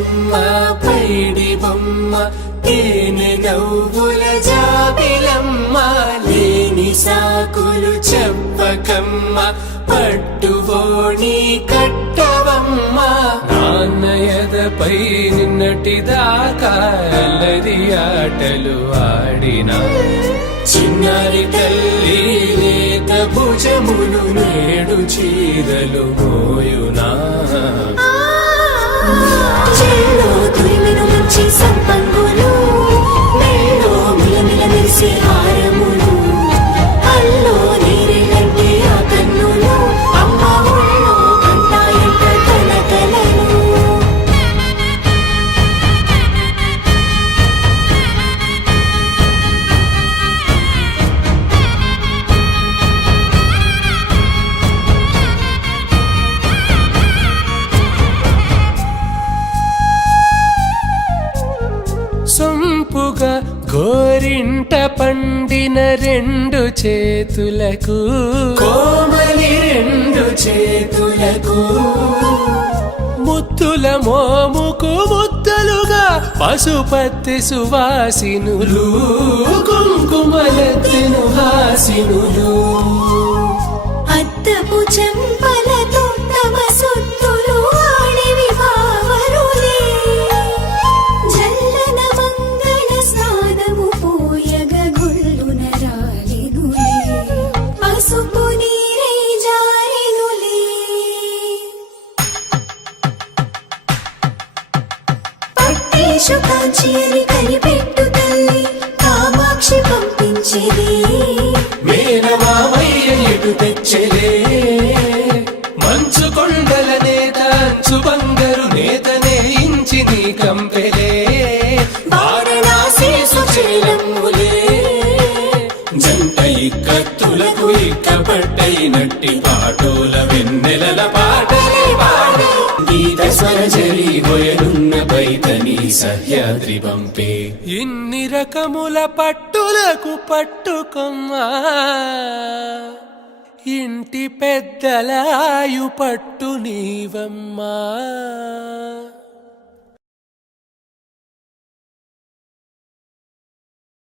బొమ్మ పైడి బొమ్మ తేనె నవ్వుల జాబిలమ్మ లేని సాకులు చెప్పకమ్మ పట్టువోణి కట్టవమ్మ నాన్నయదపై నిన్నటిదాకా అల్లరి ఆటలు ఆడినా చిన్నారి తల్లి లేత భుజములు నేడు చీరలు మోయునా చెల్లో తురిమిను మంచి సంపంగులు మెల్లో మిలమిల మెరిసే హారములు అల్లో నీరెళ్ళంటే ఆ కన్నులు అమ్మ ఒళ్ళో కంటాయంట కలకలను సొంపుగా గోరింట పండిన రెండు చేతులకు కోమలి రెండు చేతులకు ముత్తుల మోముకు ముద్దలుగా పశుపత్తి సువాసినులు కుంకుమలెత్తిను హాసినులు అద్దపు చెంపలతో తమ సొత్తులు ఆడివి బావరులే జల్లన మంగళ స్నానము పోయగ గొల్లున రాలినులే పసుపు నీరై జారినులే పట్టేషు కాంచి అని కనిపెట్టు తల్లి కామాక్షి పంపించేది మేనమామయ్య ఎటు తెచ్చలే మంచు కొండల నేత అంచు బంగారు నేతనే ఇంచి నీ కంపెలే వారణాసి సుచేలమ్ములే జంట ఇక్కత్తులకు ఇక్కపట్టైనట్టి పాటోల వెన్నెలల పాటలే పాడే గీత స్వరజరి హొయలున్న పైతని సహ్యాద్రి పంపే ఇన్ని రకముల పట్టులకు పట్టుకొమ్మా ఇంటి పెద్దలాయు పట్టు నీవమ్మా